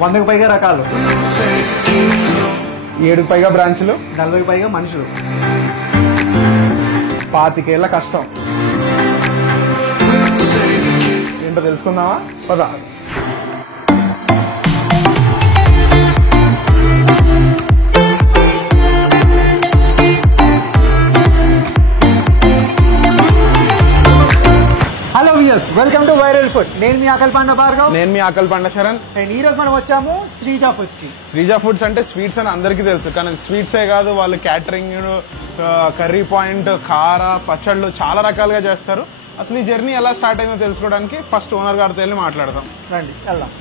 100కి పైగా రకాలు, 7కి పైగా బ్రాంచ్లు, 40కి పైగా మనుషులు, 25 ఏళ్ల కష్టం. ఏంటో తెలుసుకుందామా? పద. Hello viewers, welcome to viral food. నేను మీ ఆకల్ పండ భార్గవ్. నేను మీ ఆకల్ పండ శరణ్. అండ్ ఈ రోజు మనం వచ్చాము శ్రీజ ఫుడ్స్ కి. శ్రీజ ఫుడ్స్ అంటే స్వీట్స్ అని అందరికీ తెలుసు, కానీ స్వీట్సే కాదు, వాళ్ళు క్యాటరింగ్, కర్రీ పాయింట్, కార, పచ్చళ్ళు చాలా రకాలుగా చేస్తారు. అసలు ఈ జర్నీ ఎలా స్టార్ట్ అయిందో తెలుసుకోవడానికి ఫస్ట్ ఓనర్ గారితో వెళ్ళి మాట్లాడదాం. రండి వెళ్దాం.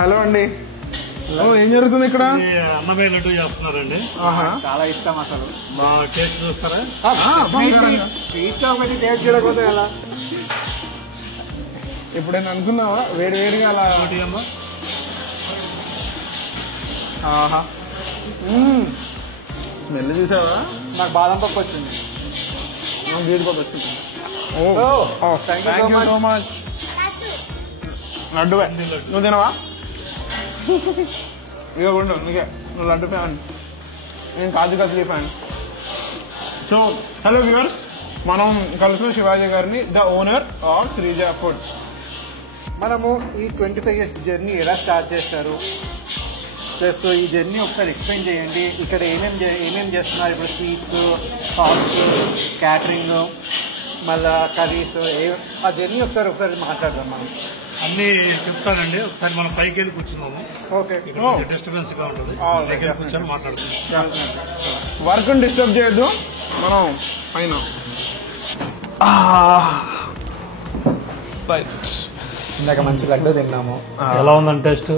హలో అండి. ఏం జరుగుతుంది ఇక్కడ? అన్నమయ్య లడ్డు చేస్తున్నారండి. చాలా ఇష్టం అసలు. మా టేస్ట్ చూస్తారా? స్వీట్ ఒకటి టేస్ట్ చూడకపోతే ఎలా? ఎప్పుడైనా అనుకున్నావా వేడి వేడిగా అలా? ఆహా, స్మెల్ చూసావా? నాకు బాదం పప్పు వచ్చింది. జీడిపప్పు వచ్చింది. Thank you so much. Laddu నువ్వు తినవా? ఇక ఉండు, నీకే. నువ్వు లడ్డు ఫ్యాన్, నేను kaju katli fan. So hello viewers, మనం కలుసుకున్న శివాజీ గారిని, the owner of Sreeja foods. మనము ఈ 25 years జర్నీ ఎలా స్టార్ట్ చేస్తారు, ప్లస్ ఈ జర్నీ ఒకసారి ఎక్స్ప్లెయిన్ చేయండి. ఇక్కడ ఏమేమి చేస్తున్నారు ఇప్పుడు? స్వీట్స్, హాట్స్, క్యాటరింగ్, మళ్ళా కర్రీస్, ఆ జర్నీ ఒకసారి మాట్లాడదాం మనం. అన్ని చెప్తానండి. ఒకసారి మనం పైకి వెళ్ళి కూర్చున్నాము. ఓకే. ఇక్కడ డిస్టర్బెన్స్ గా ఉంటుంది. పైకి వెళ్ళి కూర్చొని మాట్లాడుతున్నాం. వర్క్ డిస్టర్బ్ చేయొద్దు, మనం పైన. ఇందాక మంచి లడ్డు తిన్నాము. ఎలా ఉందని టేస్ట్?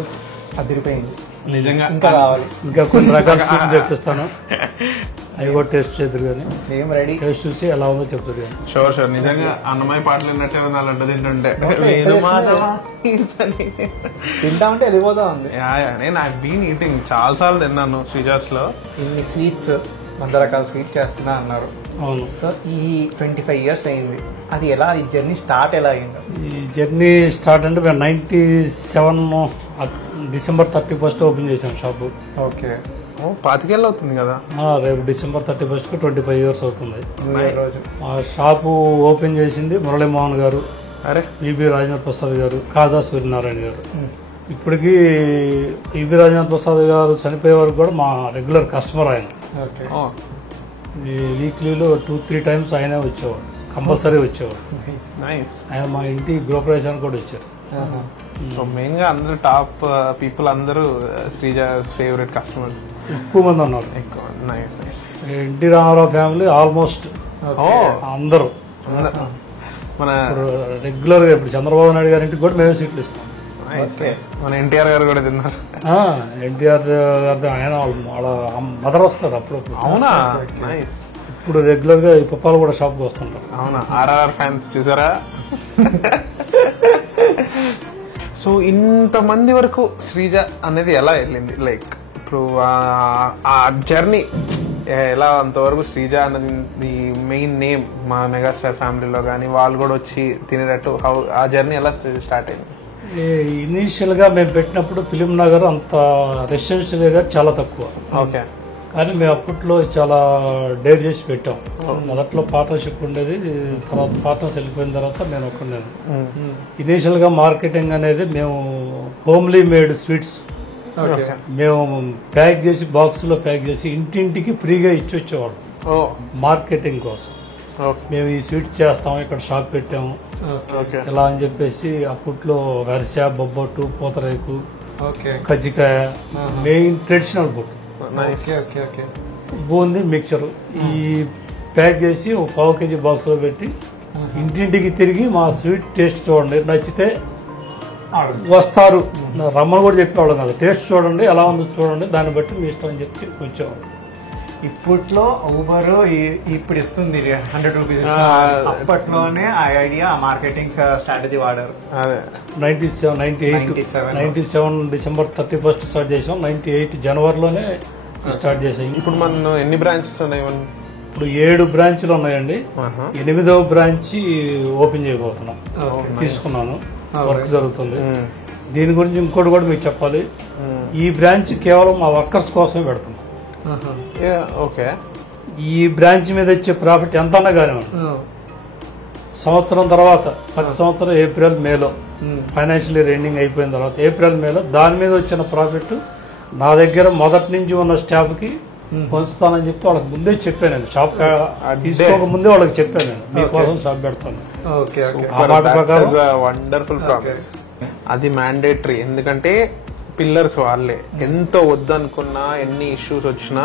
అదిరిపోయింది. నిజంగా ఇంకా కావాలి. ఇంకా కొన్ని రకాల స్వీట్ తెప్పిస్తాను, అవి కూడా టేస్ట్ చేద్దరు కానీ. ఏం రెడీ? టేస్ట్ చూసి ఎలా ఉందో చెప్తారు కానీ. షూర్ నిజంగా అన్నమయ్య పాటలు విన్నట్టే ఉంది ఆ లడ్డు తింటుంటే. తింటా ఉంటే వెళ్ళిపోతా ఉంది. నేను బీన్ ఈటింగ్ చాలా సార్లు తిన్నాను శ్రీజాస్ లో. ఇన్ని స్వీట్స్, 100 రకాల స్వీట్ చేస్తున్నా అన్నారు. అవును సో ఈ 25 years అయింది. అది ఎలా, ఈ జర్నీ స్టార్ట్ ఎలా అయింది? ఈ జర్నీ స్టార్ట్ అంటే మేము 97 డిసెంబర్ 31 ఓపెన్ చేసాం షాపు. ఓకే. 25 ఏళ్ళు అవుతుంది కదా. రేపు డిసెంబర్ 31 25 years అవుతుంది. రోజు మా షాపు ఓపెన్ చేసింది మురళీమోహన్ గారు, అరే ఈబి రాజేంద్ర ప్రసాద్ గారు, కాజా సూర్యనారాయణ గారు. ఇప్పటికీ ఈబి రాజేంద్ర ప్రసాద్ గారు చనిపోయే వరకు కూడా మా రెగ్యులర్ కస్టమర్ ఆయన. ఓకే. ఈ వీక్లీలో 2-3 times ఆయనే వచ్చేవాడు, కంపల్సరీ వచ్చేవాడు. నైస్. ఆయన మా ఇంటి గృహప్రవేశానికి కూడా వచ్చారు. సో మెయిన్ గా అందరూ టాప్ పీపుల్ అందరూ శ్రీజ ఫేవరెట్ కస్టమర్స్ ఎక్కువ మంది ఉన్నారు. ఎక్కువ. Nice nice. NT Ramarao family almost అందరూ మన రెగ్యులర్ గా. ఇప్పుడు చంద్రబాబు నాయుడు గారి ఇంటికి కూడా మేమే సీట్లు ఇస్తాం. మన ఎన్టీఆర్ గారు కూడా తిన్నారు. ఎన్టీఆర్ గారి ఆయన వాళ్ళ మదర్ వస్తారు అప్పుడప్పుడు. అవునా? నైస్. ఇప్పుడు రెగ్యులర్ గా ఈ పప్పాలు కూడా షాప్ కి వస్తుంటారు. అవునా? ఆర్ఆర్ ఫ్యాన్స్ చూసారా? సో ఇంతమంది వరకు శ్రీజ అనేది ఎలా వెళ్ళింది? లైక్ ఇప్పుడు ఆ జర్నీ ఎలా అంతవరకు శ్రీజ అన్నది ది మెయిన్ నేమ్ మా మెగాస్టార్ ఫ్యామిలీలో, కానీ వాళ్ళు కూడా వచ్చి తినేటట్టు ఆ జర్నీ ఎలా స్టార్ట్ అయింది? ఇనీషియల్ గా మేము పెట్టినప్పుడు ఫిలిం నగర్ అంత రెసిడెన్షియల్ ఏరియా చాలా తక్కువ. ఓకే. కానీ మేము అప్పట్లో చాలా డేర్ చేసి పెట్టాం. మొదట్లో పార్ట్నర్షిప్ ఉండేది, తర్వాత పార్ట్నర్స్ వెళ్ళిపోయిన తర్వాత నేను ఒక్కడినాను. ఇనీషియల్ గా మార్కెటింగ్ అనేది మేము హోమ్లీ మేడ్ స్వీట్స్ మేము ప్యాక్ చేసి బాక్స్ లో ప్యాక్ చేసి ఇంటింటికి ఫ్రీగా ఇచ్చి వచ్చేవాళ్ళం మార్కెటింగ్ కోసం. మేము ఈ స్వీట్స్ చేస్తాం, ఇక్కడ షాప్ పెట్టాము ఇలా అని చెప్పేసి. అప్పట్లో అరిసె, బొబ్బట్టు, పూతరేకు, కజ్జికాయ మెయిన్ ట్రెడిషనల్ ఫుడ్, బూందీ, మిక్చర్ ఈ ప్యాక్ చేసి ఒక 1/4 kg బాక్స్ లో పెట్టి ఇంటింటికి తిరిగి మా స్వీట్ టేస్ట్ చూడండి, నచ్చితే వస్తారు. రమ్మని కూడా చెప్పేవాళ్ళం కాదు, టేస్ట్ చూడండి ఎలా ఉందో చూడండి, దాన్ని బట్టి మీ ఇష్టం అని చెప్పి వచ్చేవాళ్ళు. ఇప్పట్లో ఊబర్ ఇప్పుడు ఇస్తుంది 100 రూపీస్. అప్పట్లోనే ఆ ఐడియా, ఆ మార్కెటింగ్ స్ట్రాటజీ వాడారు. 97 డిసెంబర్ 31 స్టార్ట్ చేసాం. 98 జనవరిలోనే స్టార్ట్ చేసాం. ఇప్పుడు మనం ఎన్ని బ్రాంచెస్ ఉన్నాయి? ఇప్పుడు 7 బ్రాంచ్లు ఉన్నాయండి. 8వ బ్రాంచ్ ఓపెన్ చేయబోతున్నాం, తీసుకున్నాను, వర్క్ జరుగుతుంది. దీని గురించి ఇంకోటి కూడా మీకు చెప్పాలి, ఈ బ్రాంచ్ కేవలం మా వర్కర్స్ కోసమే పెడుతున్నాం. ఓకే. ఈ బ్రాంచ్ మీద వచ్చే ప్రాఫిట్ ఎంత అన్నా కానివ్వండి, సంవత్సరం తర్వాత ప్రతి సంవత్సరం ఏప్రిల్ మేలో ఫైనాన్షియల్ ఇయర్ ఎండింగ్ అయిపోయిన తర్వాత ఏప్రిల్ మేలో దాని మీద వచ్చిన ప్రాఫిట్ నా దగ్గర మొదటి నుంచి ఉన్న స్టాఫ్ కి పంచుతానని చెప్పి వాళ్ళకి ముందే చెప్పాను. నేను షాప్ తీసుకోక ముందే వాళ్ళకి చెప్పాను, నేను మీకోసం షాప్ పెడతాను. ఆ మాట ప్రకారం వండర్ఫుల్ ప్రామిస్. అది మ్యాండేటరీ, ఎందుకంటే పిల్లర్స్ వాళ్ళే. ఎంత వద్దనుకున్నా, ఎన్ని ఇష్యూస్ వచ్చినా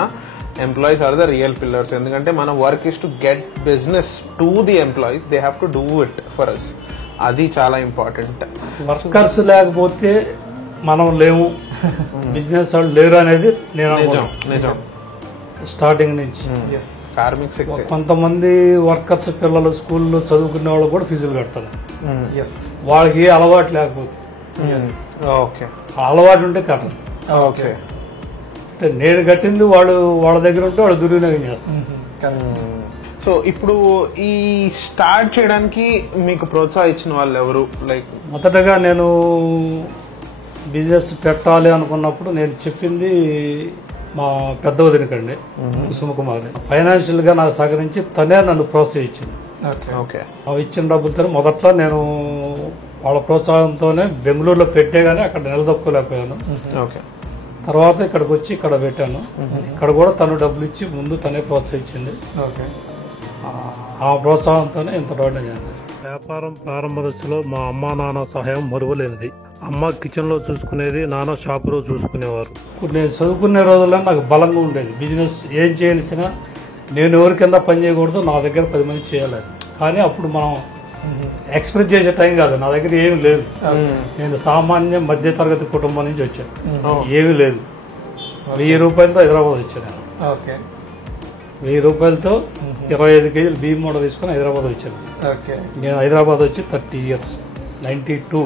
employees are the real pillars. ఎందుకంటే మన work is to get business to the employees, they have to do it for us. అది చాలా ఇంపార్టెంట్. వర్కర్స్ లేకపోతే మనం లేము, బిజినెస్ వాళ్ళు లేరు అనేది నేను నిజం. స్టార్టింగ్ నుంచి కార్మిక్స్ కొంతమంది వర్కర్స్ పిల్లలు స్కూల్లో చదువుకునే వాళ్ళు కూడా ఫీజులు కడతారు. వాళ్ళకి ఏ అలవాటు లేకపోతే, అలవాటు ఉంటే కట్టరు. ఓకే. అంటే నేను కట్టింది వాళ్ళు వాళ్ళ దగ్గర ఉంటే వాళ్ళు దుర్వినియోగం చేస్తారు. సో ఇప్పుడు ఈ స్టార్ట్ చేయడానికి మీకు ప్రోత్సహించిన వాళ్ళు ఎవరు? లైక్ మొదటగా నేను బిజినెస్ పెట్టాలి అనుకున్నప్పుడు నేను చెప్పింది మా పెద్ద వదినకండి, కుసుమకుమారి. ఫైనాన్షియల్ గా నాకు సహకరించి తనే నన్ను ప్రోత్సహించింది. అవి ఇచ్చిన డబ్బులతో మొదట్లో నేను వాళ్ళ ప్రోత్సాహంతోనే బెంగళూరులో పెట్టే గానీ అక్కడ నిలదొక్కలేకపోయాను. తర్వాత ఇక్కడికి వచ్చి ఇక్కడ పెట్టాను. ఇక్కడ కూడా తను డబ్బులు ఇచ్చి ముందు తనే ప్రోత్సహించింది. ఆ ప్రోత్సాహంతోనే ఇంత డౌన్ అయ్యాను. వ్యాపారం ప్రారంభ దశలో మా అమ్మా నాన్న సహాయం మరువలేనిది. అమ్మ కిచెన్ లో చూసుకునేది, నాన్న షాప్ లో చూసుకునేవారు. ఇప్పుడు నేను చదువుకునే రోజుల్లో నాకు బలంగా ఉండేది. బిజినెస్ ఏం చేయాల్సినా నేను ఎవరి కింద పని చేయకూడదు, నా దగ్గర 10 మంది చేయాలి. కానీ అప్పుడు మనం ఎక్స్ప్రెస్ చేసే టైం కాదు, నా దగ్గర ఏమి లేదు. నేను సామాన్య మధ్య తరగతి కుటుంబం నుంచి వచ్చాను, ఏమీ లేదు. 1000 రూపాయలతో హైదరాబాద్ వచ్చాను. 1000 రూపాయలతో 25 కేజీలు బియ్యం కూడా తీసుకుని హైదరాబాద్ వచ్చాను. నేను హైదరాబాద్ వచ్చి 30 years, 92.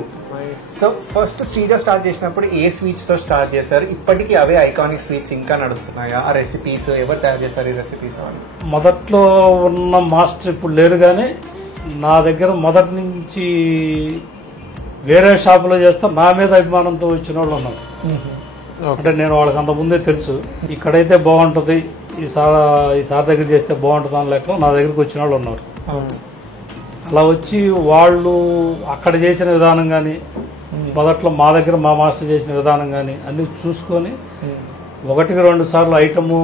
So first Sreeja start చేసినప్పుడు ఏ స్వీట్స్ తో స్టార్ట్ చేశారు? ఇప్పటికీ అవే ఐకానిక్ స్వీట్స్ ఇంకా నడుస్తున్నాయా? ఆ రెసిపీస్ ఎవరు తయారు చేశారు? ఈ రెసిపీస్ మొదట్లో ఉన్న మాస్టర్ ఇప్పుడు లేరు, కానీ నా దగ్గర మొదటి నుంచి వేరే షాపులో చేస్తా నా మీద అభిమానంతో వచ్చిన వాళ్ళు ఉన్నారు. అంటే నేను వాళ్ళకి అంత ముందే తెలుసు, ఇక్కడైతే బాగుంటుంది, ఈ సార్ దగ్గర చేస్తే బాగుంటుంది అని లెక్క నా దగ్గరికి వచ్చిన వాళ్ళు ఉన్నారు. అలా వచ్చి వాళ్ళు అక్కడ చేసిన విధానం కానీ, మొదట్లో మా దగ్గర మా మాస్టర్ చేసిన విధానం కానీ అన్ని చూసుకొని 1-2 సార్లు ఐటము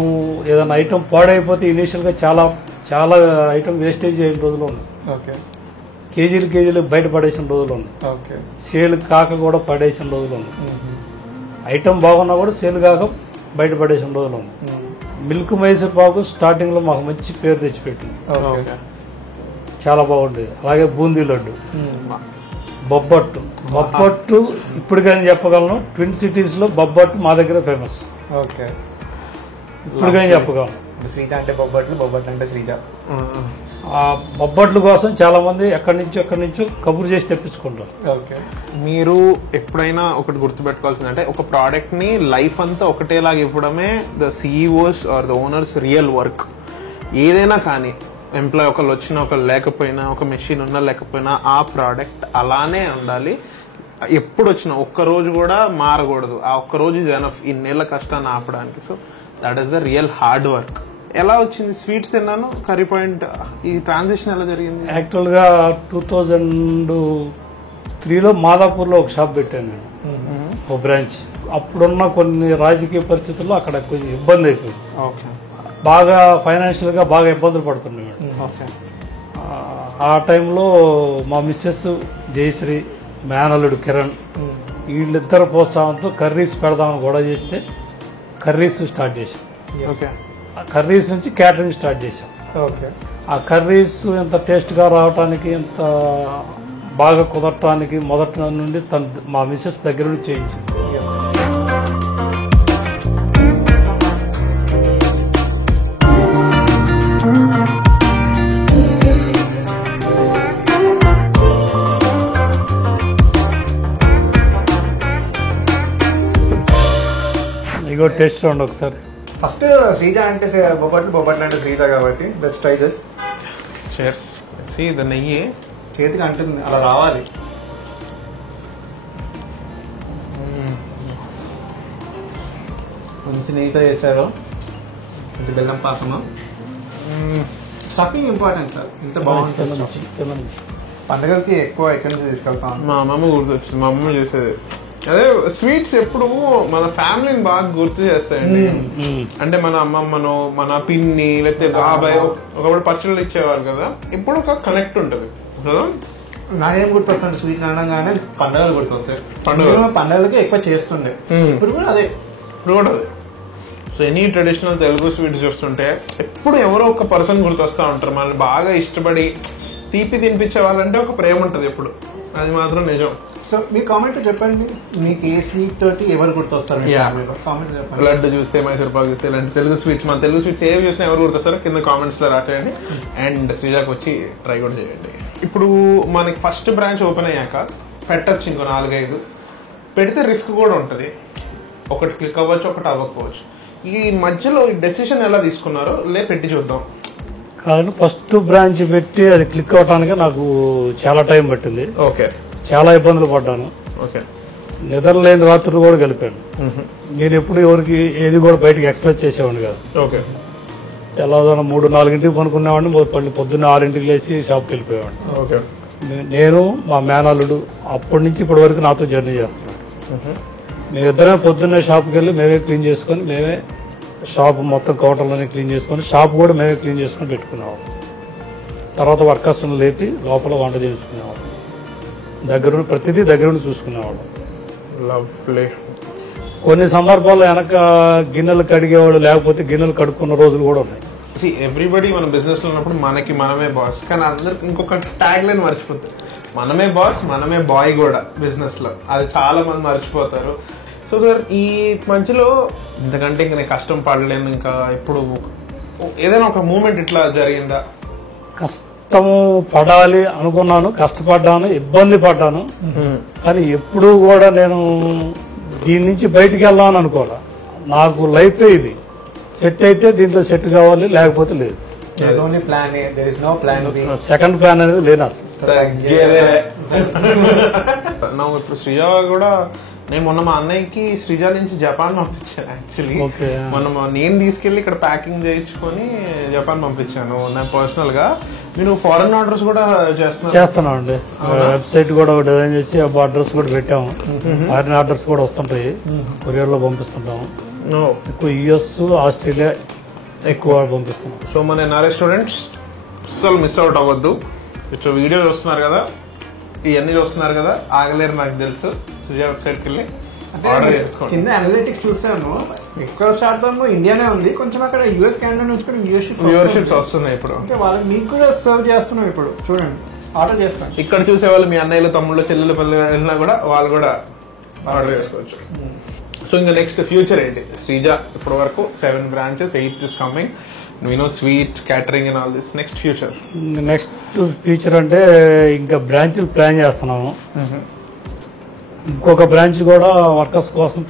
ఏదైనా ఐటమ్ పాడైపోతే ఇనీషియల్గా చాలా చాలా ఐటమ్ వేస్టేజ్ అయిన రోజులు ఉన్నాయి. కేజీలు బయట పడేసిన రోజులు ఉన్నాయి. సేల్ కాక కూడా పడేసిన రోజులు ఉన్నాయి. ఐటమ్ బాగున్నా కూడా సేల్ కాక బయట పడేసిన రోజులు ఉన్నాయి. మిల్క్ మైసూర్ పాకు స్టార్టింగ్ లో మాకు మంచి పేరు తెచ్చిపెట్టింది, చాలా బాగుండేది. అలాగే బూందీ లడ్డు, బొబ్బట్టు ఇప్పుడు కానీ చెప్పగలను, ట్విన్ సిటీస్ లో బొబ్బట్టు మా దగ్గర ఫేమస్. ఇప్పుడు కానీ చెప్పగలను. శ్రీజ అంటే బొబ్బట్లు, బొబ్బట్లు అంటే శ్రీజ. ఆ బొబ్బట్ల కోసం చాలా మంది ఎక్కడి నుంచో కబురు చేసి తెప్పించుకుంటారు. మీరు ఎప్పుడైనా ఒకటి గుర్తుపెట్టుకోవాల్సింది అంటే, ఒక ప్రోడక్ట్ ని లైఫ్ అంతా ఒకటేలాగా ఇవ్వడమే the CEOs are the owners real work. ఏదైనా కానీ ఎంప్లాయ్ ఒకళ్ళు వచ్చినా ఒకళ్ళు లేకపోయినా, ఒక మెషిన్ ఉన్నా లేకపోయినా, ఆ ప్రోడక్ట్ అలానే ఉండాలి. ఎప్పుడు వచ్చినా ఒక్క రోజు కూడా మారకూడదు, ఆ ఒక్క రోజు ఇది ఎనఫ్ ఇన్నేళ్ల కష్టాన్ని ఆపడానికి. So that is the real hard work. ఎలా వచ్చింది స్వీట్స్ తిన్నాను కర్రీ పాయింట్, ఈ ట్రాన్సిషన్ ఎలా జరిగింది? యాక్చువల్ గా 2003లో మాదాపూర్లో ఒక షాప్ పెట్టాను నేను, ఒక బ్రాంచ్. అప్పుడున్న కొన్ని రాజకీయ పరిస్థితుల్లో అక్కడ కొంచెం ఇబ్బంది అయిపోయింది, ఓకే, బాగా ఫైనాన్షియల్ గా బాగా ఇబ్బందులు పడుతున్నాయి. ఓకే. ఆ టైంలో మా మిస్సెస్ జయశ్రీ, మేనల్లుడు కిరణ్, వీళ్ళిద్దరు ప్రోత్సాహంతో కర్రీస్ పెడదామని గొడవ చేస్తే కర్రీస్ స్టార్ట్ చేశాం. ఓకే, కర్రీస్ నుంచి క్యాటరింగ్ స్టార్ట్ చేశాం. ఓకే. ఆ కర్రీస్ ఎంత టేస్ట్గా రావడానికి, ఎంత బాగా కుదరటానికి మొదటి నుండి మా మిస్సెస్ దగ్గర నుంచి చేయించాం. ఇగో టేస్ట్ చూడండి ఒకసారి. ఫస్ట్ శ్రీజ అంటే బొబ్బట్లు అంటే శ్రీజ కాబట్టి let's try this. Cheers. See the నెయ్యి చేతికి అంటుంది, అలా రావాలి. మంచి నెయ్యితో చేశారు, కొంచెం బెల్లం పాకము. స్టఫింగ్ ఇంపార్టెంట్ సార్, ఇంత బాగుంటుంది. పండుగలకి ఎక్కువ ఎక్కడి నుంచి తీసుకెళ్తాం. మా అమ్మమ్మ గుర్తొచ్చింది, మా అమ్మమ్మ చేసేది అదే. స్వీట్స్ ఎప్పుడు మన ఫ్యామిలీని బాగా గుర్తు చేస్తాయండి. అంటే మన అమ్మమ్మను, మన పిన్ని, లేకపోతే బాబాయ్ ఒకప్పుడు పచ్చళ్ళు ఇచ్చేవారు కదా, ఇప్పుడు ఒక కనెక్ట్ ఉంటుంది కదా. నాకేం గుర్తొస్తుంది స్వీట్ అనగానే పండుగలు గుర్తొస్తాయి. పండుగలకి ఎక్కువ చేస్తుండే, ఇప్పుడు కూడా అదే. So any traditional Telugu sweets చూస్తుంటే ఎప్పుడు ఎవరో ఒక పర్సన్ గుర్తొస్తా ఉంటారు. మనల్ని బాగా ఇష్టపడి తీపి తినిపించే వాళ్ళంటే ఒక ప్రేమ ఉంటుంది ఎప్పుడు, అది మాత్రం నిజం. సో మీ కామెంట్ చెప్పండి, మీకు ఏ స్వీట్ తోటి ఎవరు గుర్తొస్తారు? కామెంట్ చెప్పండి. లడ్డు చూస్తే, మైసూర్ పాక్ చూస్తే, ఇలాంటి తెలుగు స్వీట్స్, మన తెలుగు స్వీట్స్ ఏవి చూసినా ఎవరు గుర్తొస్తారో కింద కామెంట్స్ లో రాసేయండి. అండ్ శ్రీజాకి వచ్చి ట్రై కూడా చేయండి. ఇప్పుడు మనకి ఫస్ట్ బ్రాంచ్ ఓపెన్ అయ్యాక పెట్టచ్చు ఇంకో 4-5 పెడితే రిస్క్ కూడా ఉంటుంది, ఒకటి క్లిక్ అవ్వచ్చు, ఒకటి అవ్వకపోవచ్చు. ఈ మధ్యలో ఈ డెసిషన్ ఎలా తీసుకున్నారో పెట్టి చూద్దాం. కానీ ఫస్ట్ బ్రాంచ్ పెట్టి అది క్లిక్ అవడానికి నాకు చాలా టైం పట్టింది. ఓకే, చాలా ఇబ్బందులు పడ్డాను. ఓకే. నిద్రలేని రాత్రులు కూడా గడిపాను. నేను ఎప్పుడు ఎవరికి ఏది కూడా బయటకు ఎక్స్ప్రెస్ చేసేవాడిని కాదు. ఓకే. తెల్లవారు 3-4 పనుకునేవాడిని, పొద్దున్న 6 లేచి షాప్కి వెళ్ళిపోయేవాడిని. ఓకే. నేను మా మేనల్లుడు అప్పటి నుంచి ఇప్పటి వరకు నాతో జర్నీ చేస్తున్నాడు. మేమిద్దరం పొద్దున్నే షాప్కి వెళ్ళి మేమే క్లీన్ చేసుకొని, మేమే షాప్ మొత్తం కౌంటర్లోనే క్లీన్ చేసుకొని, షాప్ కూడా మేమే క్లీన్ చేసుకొని పెట్టుకునేవాళ్ళం. తర్వాత వర్కర్స్ని లేపి లోపల వంట చేయించుకునేవాళ్ళం. దగ్గరుండి ప్రతిదీ దగ్గరుండి చూసుకునేవాళ్ళం. లవ్లీ. కొన్ని సందర్భాల్లో వెనక గిన్నెలు కడిగేవాళ్ళు, లేకపోతే గిన్నెలు కడుక్కున్న రోజులు కూడా ఉన్నాయి. ఎవ్రీబడి మన బిజినెస్ లో ఉన్నప్పుడు మనకి మనమే బాస్, కానీ అందరికి ఇంకొక ట్యాగ్ లైన్ మర్చిపోతారు, మనమే బాస్ మనమే బాయ్ కూడా బిజినెస్ లో. అది చాలా మంది మర్చిపోతారు. సో సార్ ఈ మధ్యలో ఇంతకంటే ఇంకా నేను కష్టం పడలేను ఇంకా ఇప్పుడు ఏదైనా ఒక మూమెంట్ ఇట్లా జరిగిందా? కష్టము పడాలి అనుకున్నాను, కష్టపడ్డాను, ఇబ్బంది పడ్డాను. కానీ ఎప్పుడూ కూడా నేను దీని నుంచి బయటికి వెళ్దామని అనుకోవాలి. నాకు లైఫే ఇది, సెట్ అయితే దీంట్లో సెట్ కావాలి, లేకపోతే లేదు. సెకండ్ ప్లాన్ అనేది లేదు అసలు. ఇప్పుడు శ్రీజ కూడా, నేను మొన్న మా అన్నయ్యకి శ్రీజ నుంచి జపాన్ పంపించాను. యాక్చువల్లీ మొన్న నేను తీసుకెళ్లి ఇక్కడ ప్యాకింగ్ చేయించుకొని జపాన్ పంపించాను. నాకు పర్సనల్ గా. మీరు ఫారెన్ ఆర్డర్స్ కూడా చేస్తున్నాం అండి. వెబ్సైట్ కూడా డిజైన్ చేసి అడ్రస్ కూడా పెట్టాము. ఫారెన్ ఆర్డర్స్ కూడా వస్తుంటాయి, కొరియర్ లో పంపిస్తుంటాము. ఎక్కువ యుఎస్, ఆస్ట్రేలియా ఎక్కువ పంపిస్తున్నాం. సో మన ఎన్ఆర్ఐ స్టూడెంట్స్ అసలు మిస్ అవుట్ అవ్వద్దు. ఇట్లా వీడియో చూస్తున్నారు కదా, ఇవన్నీ చూస్తున్నారు కదా, ఆగలేరు నాకు తెలుసు. శ్రీజ వెబ్సైట్కి వెళ్ళి ఆర్డర్ చేసుకోండి. కింద అనలిటిక్స్ చూసాను, ఎక్కువ శాతం ఇండియానే ఉంది, కొంచెం అక్కడ యూఎస్ కెనడా నుంచి కూడా వ్యూవర్షిప్స్ వస్తున్నాయి ఇప్పుడు. అంటే వాళ్ళకి మీకు కూడా సర్వ్ చేస్తున్నాం ఇప్పుడు. చూడండి, ఆర్డర్ చేస్తాను. ఇక్కడ చూసే వాళ్ళు మీ అన్నయ్యలు, తమ్ముళ్ళు, చెల్లెలు, పిల్లలు వెళ్ళినా కూడా వాళ్ళు కూడా ఆర్డర్ చేసుకోవచ్చు. సో ఇంకా నెక్స్ట్ ఫ్యూచర్ ఏంటి శ్రీజ? ఇప్పటి వరకు 7 branches, 8th is coming. Sweets, catering and all this. Next future అంటే ఇంకా బ్రాంచ్లు ప్లాన్ చేస్తున్నాము. ఇంకొక బ్రాంచ్ కూడా వర్కర్స్ కోసం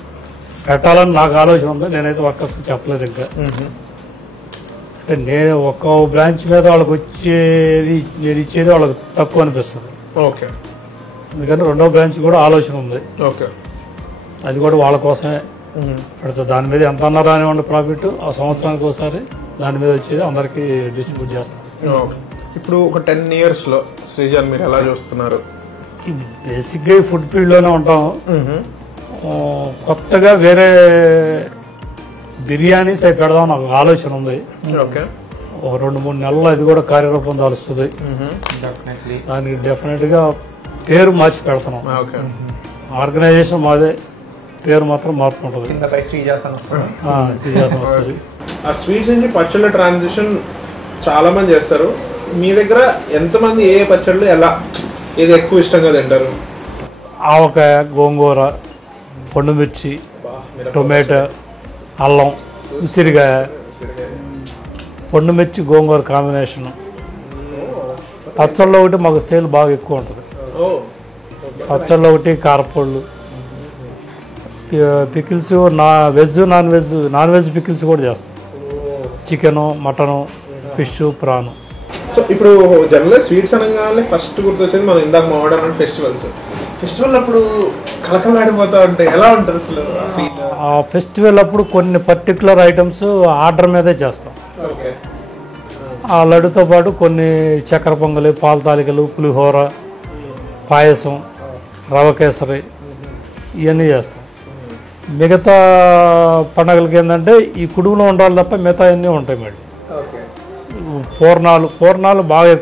పెట్టాలని నాకు ఆలోచన ఉంది. నేనైతే వర్కర్స్ చెప్పలేదు ఇంకా. అంటే నేను ఒక్క బ్రాంచ్ మీద వాళ్ళకి వచ్చేది, నేను ఇచ్చేది వాళ్ళకి తక్కువ అనిపిస్తుంది. ఓకే. అందుకని రెండో బ్రాంచ్ కూడా ఆలోచన ఉంది. ఓకే. అది కూడా వాళ్ళ కోసమే పెడతారు. దాని మీద ఎంత అన్నా రానివ్వండి ప్రాఫిట్, ఆ సంవత్సరానికి ఒకసారి దాని మీద వచ్చేది అందరికీ డిస్ట్రిబ్యూట్ చేస్తారు. ఇప్పుడు ఒక 10 years లో శ్రీజాన్ మీరు ఎలా చూస్తున్నారు? బేసిక్గా ఈ ఫుడ్ ఫీల్డ్లోనే ఉంటాము. కొత్తగా వేరే బిర్యానీస్ అవి పెడదాం నాకు ఆలోచన ఉంది. ఓకే. ఒక 2-3 నెలల్లో అది కూడా కార్యరూపం దాలుస్తుంది. దానికి డెఫినెట్ గా పేరు మార్చి పెడుతున్నాం. ఆర్గనైజేషన్ మాదే, పేరు మాత్రం మార్చుకుంటుంది. శ్రీజాసం వస్తుంది. ఆ స్వీట్స్ నుంచి పచ్చళ్ళ ట్రాన్సిషన్ చాలా మంది చేస్తారు. మీ దగ్గర ఎంతమంది ఏ పచ్చళ్ళు ఎలా ఏది ఎక్కువ ఇష్టంగా తింటారు? ఆవకాయ, గోంగూర, పండుమిర్చి, టొమాటో, అల్లం, ఉసిరికాయ, పండుమిర్చి, గోంగూర కాంబినేషన్. పచ్చళ్ళు ఒకటి మాకు సేల్ బాగా ఎక్కువ ఉంటుంది. పచ్చళ్ళు ఒకటి, కారపళ్ళు, పికిల్స్, నాన్ వెజ్ పికిల్స్ కూడా చేస్తాం. Chicken, mutton, fish, prawn. So ఇప్పుడు జనరల్గా స్వీట్స్ అనగానే ఫస్ట్ గుర్తొచ్చేది మనం ఇందాక మాట్లాడాలంటే ఫెస్టివల్ అప్పుడు కలకలాడిపోతా ఉంటాయి. ఎలా ఉంటుంది అసలు ఆ ఫెస్టివల్ అప్పుడు కొన్ని పర్టికులర్ ఐటమ్స్ ఆర్డర్ మీదే చేస్తాం. ఆ లడ్డుతో పాటు కొన్ని చక్కెర పొంగలి, పాల తాలికలు, పులిహోర, పాయసం, రవ కేసరి ఇవన్నీ చేస్తాం. మిగతా పండగలకి ఏంటంటే ఈ కుడుములో ఉండాలి తప్ప మిగతా అన్నీ ఉంటాయి. మళ్ళీ పూర్ణాలు బాగా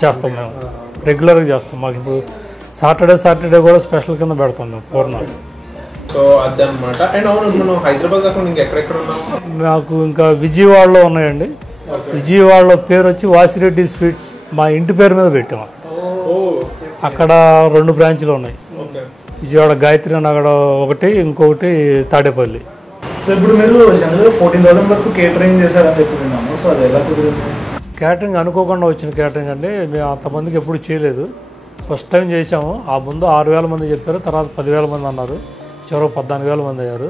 చేస్తాం, మేము రెగ్యులర్గా చేస్తాం. మాకు ఇప్పుడు సాటర్డే కూడా స్పెషల్ కింద పెడతాం మేము పూర్ణాలు. సో అదనమాట. అండ్ అవును, మనం హైదరాబాద్ కాకుండా ఇంకెక్కడెక్కడ ఉన్నాము? నాకు ఇంకా విజయవాడలో ఉన్నాయండి. విజయవాడలో పేరు వచ్చి వాసిరెడ్డి స్వీట్స్, మా ఇంటి పేరు మీద పెట్టాము. అక్కడ 2 బ్రాంచ్లు ఉన్నాయి. విజయవాడ గాయత్రి నగర్ ఒకటి, ఇంకొకటి తాడేపల్లి. సో ఇప్పుడు మీరు జనరల్గా 14,000 వరకు కేటరింగ్ చేశారని చెప్పుకున్నాము. సో అది ఎలా కుదిరింది? క్యాటరింగ్ అనుకోకుండా వచ్చిన క్యాటరింగ్ అండి. మేము అంతమందికి ఎప్పుడు చేయలేదు, ఫస్ట్ టైం చేసాము. ఆ ముందు 6,000 మంది చెప్పారు, తర్వాత 10,000 మంది అన్నారు, చివరికి 14,000 మంది అయ్యారు.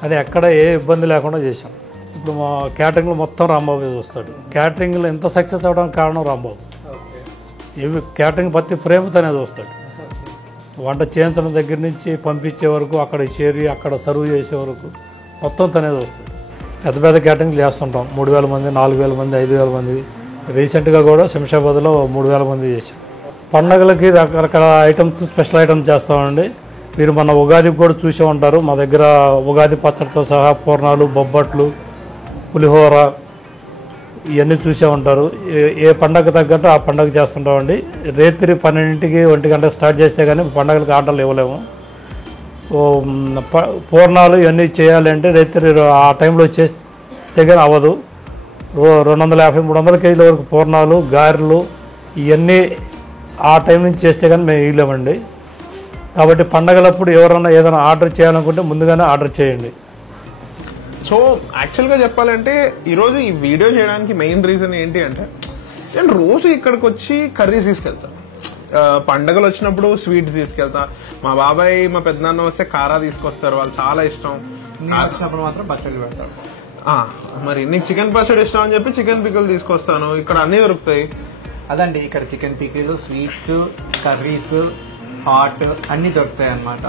కానీ ఎక్కడ ఏ ఇబ్బంది లేకుండా చేసాం. ఇప్పుడు మా క్యాటరింగ్లో మొత్తం రాంబాబు వస్తాడు. క్యాటరింగ్లో ఎంత సక్సెస్ అవ్వడానికి కారణం రాంబాబు. ఏవి క్యాటరింగ్ ప్రతి ఫ్రేమ్ తనేది వస్తాడు. వంట చేయించడం దగ్గర నుంచి పంపించే వరకు, అక్కడ చేరి అక్కడ సర్వ్ చేసే వరకు మొత్తం తనేది వస్తుంది. పెద్ద క్యాటరింగ్లు చేస్తుంటాం. 3,000 మంది, 4,000 మంది, 5,000 మంది. రీసెంట్గా కూడా శంషాబాద్లో 3,000 మంది చేశాం. పండగలకి రకరకాల ఐటమ్స్, స్పెషల్ ఐటమ్స్ చేస్తామండి. మీరు మన ఉగాదికి కూడా చూసే ఉంటారు. మా దగ్గర ఉగాది పచ్చడితో సహా పూర్ణాలు, బొబ్బట్లు, పులిహోర ఇవన్నీ చూసే ఉంటారు. ఏ పండగ తగ్గట్టు ఆ పండగ చేస్తుంటామండి. రాత్రి 12కి 1 గంటకు స్టార్ట్ చేస్తే కానీ పండగలకు ఆర్డర్లు ఇవ్వలేము. పూర్ణాలు ఇవన్నీ చేయాలంటే రాత్రి ఆ టైంలో చేస్తే కానీ అవ్వదు. 250-300 కేజీల వరకు పూర్ణాలు, గారెలు ఇవన్నీ ఆ టైం నుంచి చేస్తే కానీ మేము ఇవ్వలేమండి. కాబట్టి పండగలప్పుడు ఎవరైనా ఏదైనా ఆర్డర్ చేయాలనుకుంటే ముందుగానే ఆర్డర్ చేయండి. సో యాక్చువల్గా చెప్పాలంటే ఈరోజు ఈ వీడియో చేయడానికి మెయిన్ రీజన్ ఏంటి అంటే, నేను రోజు ఇక్కడికి వచ్చి కర్రీస్ తీసుకెళ్తాను. పండగలు వచ్చినప్పుడు స్వీట్స్ తీసుకెళ్తా. మా బాబాయ్, మా పెద్దనాన్న వస్తే కారా తీసుకొస్తారు, వాళ్ళు చాలా ఇష్టం. వచ్చినప్పుడు మాత్రం పచ్చడి పెడతారు. మరి నీకు చికెన్ పచ్చడి ఇష్టం అని చెప్పి చికెన్ పికిల్ తీసుకొస్తాను. ఇక్కడ అన్నీ దొరుకుతాయి. అదండి, ఇక్కడ chicken pickle, sweets, curries, hot అన్నీ దొరుకుతాయి అన్నమాట.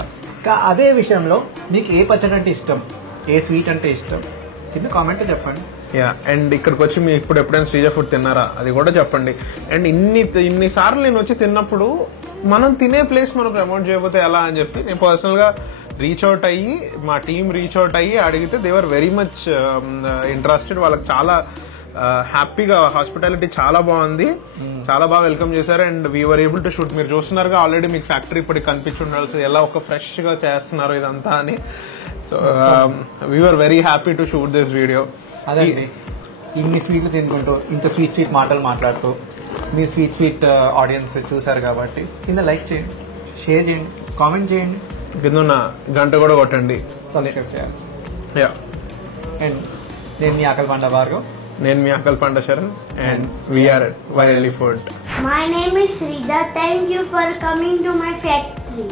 అదే విషయంలో మీకు ఏ పచ్చడి అంటే ఇష్టం, ఏ స్వీట్ అంటే ఇష్టం, కింద కామెంట్ చెప్పండి. అండ్ ఇక్కడికి వచ్చి మీరు ఇప్పుడు ఎప్పుడైనా శ్రీజ ఫుడ్ తిన్నారా అది కూడా చెప్పండి. అండ్ ఇన్నిసార్లు నేను వచ్చి తిన్నప్పుడు మనం తినే ప్లేస్ మనం ప్రమోట్ చేయకపోతే ఎలా అని చెప్పి నేను పర్సనల్గా రీచ్ అవుట్ అయ్యి, మా టీమ్ రీచ్ అవుట్ అయ్యి అడిగితే they were very much interested. వాళ్ళకి చాలా హ్యాపీగా, హాస్పిటాలిటీ చాలా బాగుంది, చాలా బాగా వెల్కమ్ చేశారు. And we're able to shoot. మీరు చూస్తున్నారుగా ఆల్రెడీ మీకు ఫ్యాక్టరీ ఇప్పటికి కనిపించి ఉండాల్సి ఎలా ఒక ఫ్రెష్ గా చేస్తున్నారు ఇదంతా అని. So we're very happy to shoot this video. అదండి, ఇన్ని స్వీట్లు తినుకుంటూ, ఇంత స్వీట్ మాటలు మాట్లాడుతూ మీరు స్వీట్ ఆడియన్స్ చూసారు కాబట్టి కింద లైక్ చేయండి, షేర్ చేయండి, కామెంట్ చేయండి, కింద గంట కూడా కొట్టండి, సబ్స్క్రైబ్ చేయాలి. అండ్ నేను మీ ఆకలి పండ భార్గవ్. నేను మీ ఆకలి పండ Sharan. And we're virally food. My name is Srija. Thank you for coming to my factory.